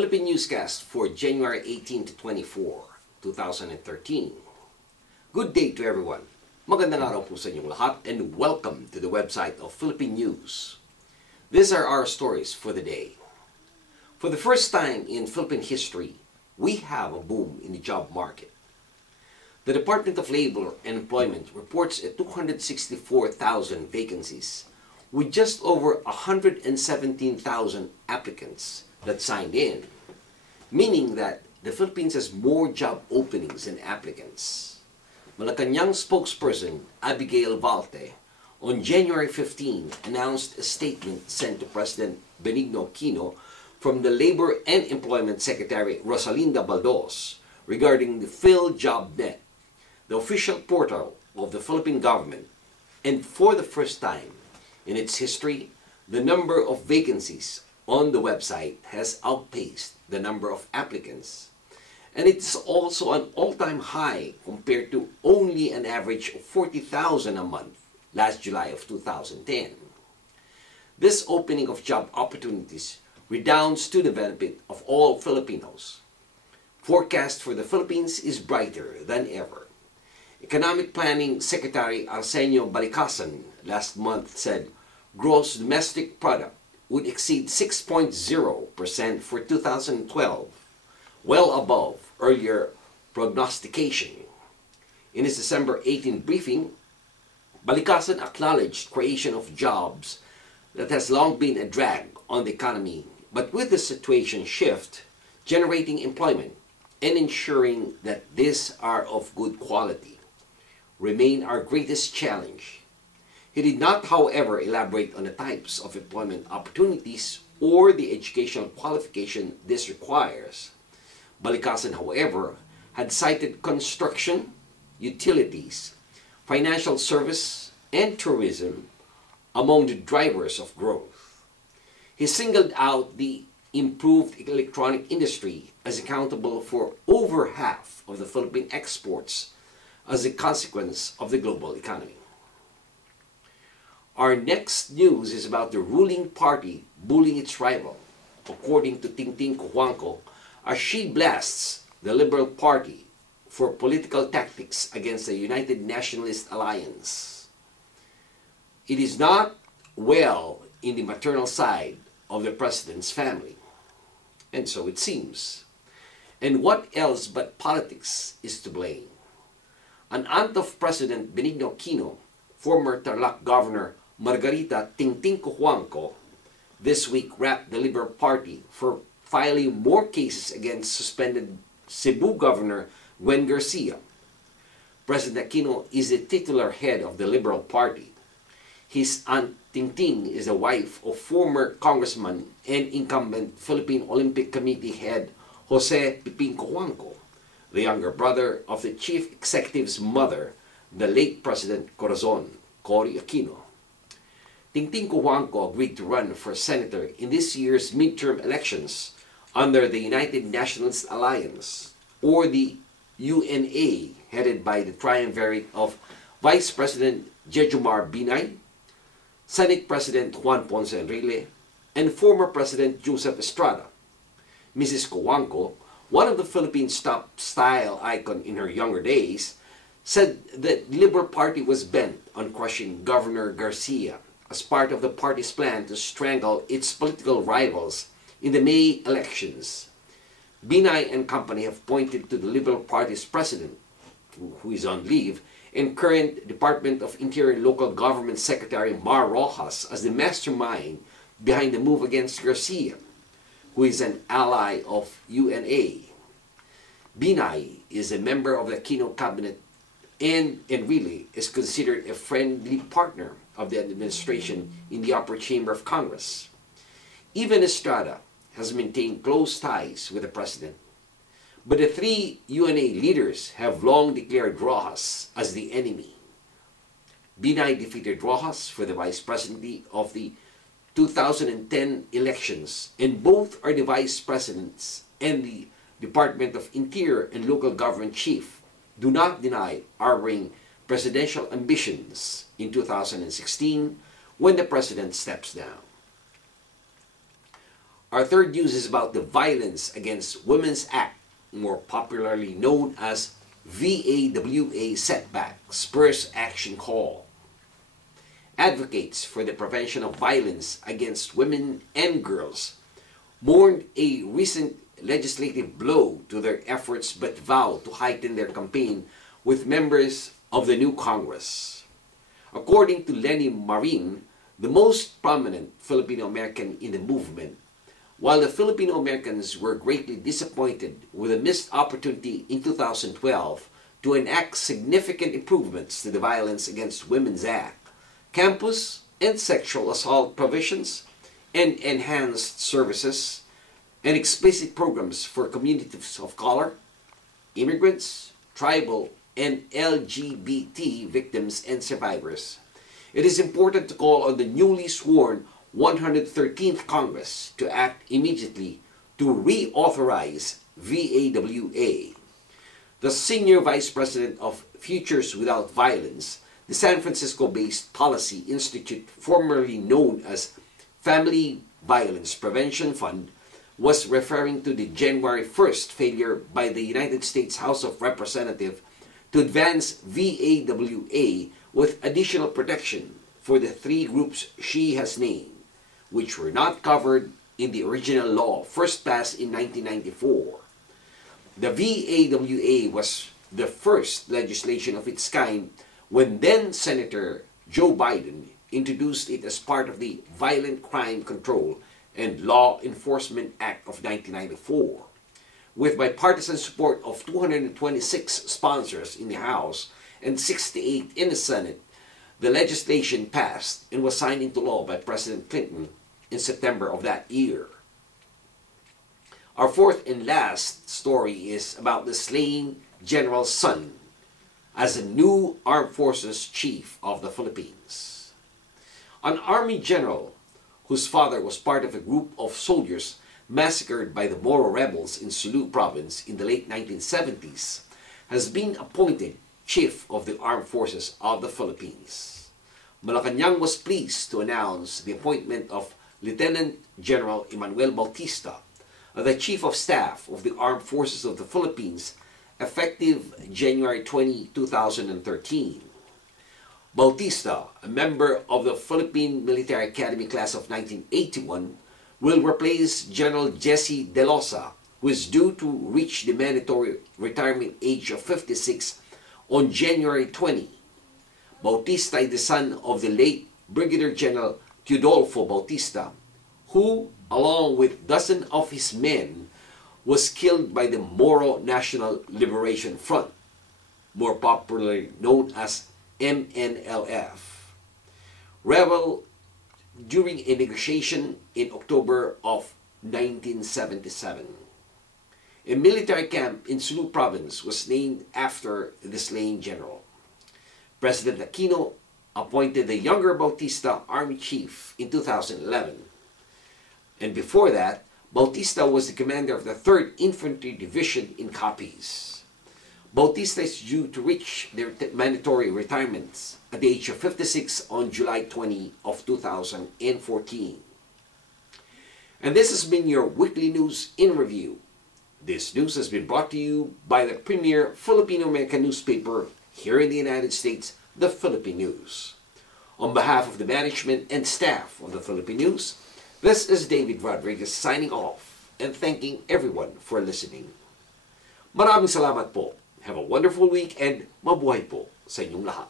Philippine Newscast for January 18 to 24, 2013. Good day to everyone. Magandang araw po sa inyong lahat and welcome to the website of Philippine News. These are our stories for the day. For the first time in Philippine history, we have a boom in the job market. The Department of Labor and Employment reports a 264,000 vacancies with just over 117,000 applicants that signed in, meaning that the Philippines has more job openings than applicants. Malacanang spokesperson Abigail Valte on January 15 announced a statement sent to President Benigno Aquino from the Labor and Employment Secretary Rosalinda Baldos regarding the PhilJobNet, the official portal of the Philippine government, and for the first time in its history, the number of vacancies on the website has outpaced the number of applicants, and it's also an all-time high compared to only an average of 40,000 a month last July of 2010. This opening of job opportunities redounds to the benefit of all Filipinos. Forecast for the Philippines is brighter than ever. Economic Planning Secretary Arsenio Balicasan last month said gross domestic product would exceed 6.0% for 2012, well above earlier prognostication. In his December 18 briefing, Balicasan acknowledged creation of jobs that has long been a drag on the economy, but with the situation shift, generating employment and ensuring that these are of good quality remain our greatest challenge. He did not, however, elaborate on the types of employment opportunities or the educational qualification this requires. Balicasan, however, had cited construction, utilities, financial service, and tourism among the drivers of growth. He singled out the improved electronic industry as accountable for over half of the Philippine exports as a consequence of the global economy. Our next news is about the ruling party bullying its rival, according to Tingting Cojuangco, as she blasts the Liberal Party for political tactics against the United Nationalist Alliance. It is not well in the maternal side of the president's family, and so it seems. And what else but politics is to blame? An aunt of President Benigno Aquino, former Tarlac Governor Margarita Tingting Cojuangco, this week rapped the Liberal Party for filing more cases against suspended Cebu Governor Gwen Garcia. President Aquino is the titular head of the Liberal Party. His aunt Tingting is the wife of former Congressman and incumbent Philippine Olympic Committee head Jose Piping Cojuangco, the younger brother of the chief executive's mother, the late President Corazon Cory Aquino. Tingting Cojuangco agreed to run for senator in this year's midterm elections under the United Nationalist Alliance, or the UNA, headed by the triumvirate of Vice President Jejomar Binay, Senate President Juan Ponce Enrile, and former President Joseph Estrada. Mrs. Cojuangco, one of the Philippines' top style icon in her younger days, said that the Liberal Party was bent on crushing Governor Garcia as part of the party's plan to strangle its political rivals in the May elections. Binay and company have pointed to the Liberal Party's president, who is on leave, and current Department of Interior Local Government Secretary Mar Rojas as the mastermind behind the move against Garcia, who is an ally of UNA. Binay is a member of the Aquino cabinet and really is considered a friendly partner of the administration in the upper chamber of Congress. Even Estrada has maintained close ties with the president, but the three UNA leaders have long declared Rojas as the enemy. Binay defeated Rojas for the vice presidency of the 2010 elections, and both are the vice presidents and the Department of Interior and Local Government chief do not deny harboring presidential ambitions in 2016 when the president steps down. Our third news is about the Violence Against Women's Act, more popularly known as VAWA setback, spurs action call. Advocates for the prevention of violence against women and girls mourned a recent legislative blow to their efforts but vowed to heighten their campaign with members of the new Congress. According to Lenny Marin, the most prominent Filipino American in the movement, while the Filipino Americans were greatly disappointed with a missed opportunity in 2012 to enact significant improvements to the Violence Against Women's Act, campus and sexual assault provisions, and enhanced services, and explicit programs for communities of color, immigrants, tribal, and LGBT victims and survivors, it is important to call on the newly sworn 113th Congress to act immediately to reauthorize VAWA. The Senior Vice President of Futures Without Violence, the San Francisco-based Policy Institute, formerly known as Family Violence Prevention Fund, was referring to the January 1st failure by the United States House of Representatives to advance VAWA with additional protection for the three groups she has named, which were not covered in the original law first passed in 1994. The VAWA was the first legislation of its kind when then-Senator Joe Biden introduced it as part of the Violent Crime Control and Law Enforcement Act of 1994. With bipartisan support of 226 sponsors in the House and 68 in the Senate, the legislation passed and was signed into law by President Clinton in September of that year. Our fourth and last story is about the slain general's son as a new Armed Forces Chief of the Philippines. An Army general whose father was part of a group of soldiers massacred by the Moro rebels in Sulu province in the late 1970s, has been appointed Chief of the Armed Forces of the Philippines. Malacanang was pleased to announce the appointment of Lieutenant General Emmanuel Bautista as the Chief of Staff of the Armed Forces of the Philippines, effective January 20, 2013. Bautista, a member of the Philippine Military Academy class of 1981, will replace General Jesse De Losa, who is due to reach the mandatory retirement age of 56 on January 20. Bautista is the son of the late Brigadier General Teodolfo Bautista, who, along with dozens of his men, was killed by the Moro National Liberation Front, more popularly known as MNLF, rebel during a negotiation in October of 1977. A military camp in Sulu province was named after the slain general. President Aquino appointed the younger Bautista Army Chief in 2011. And before that, Bautista was the commander of the 3rd Infantry Division in Capiz. Bautista is due to reach their mandatory retirements at the age of 56 on July 20 of 2014. And this has been your weekly news in review. This news has been brought to you by the premier Filipino-American newspaper here in the United States, the Philippine News. On behalf of the management and staff of the Philippine News, this is David Rodriguez signing off and thanking everyone for listening. Maraming salamat po. Have a wonderful week and mabuhay po sa inyong lahat.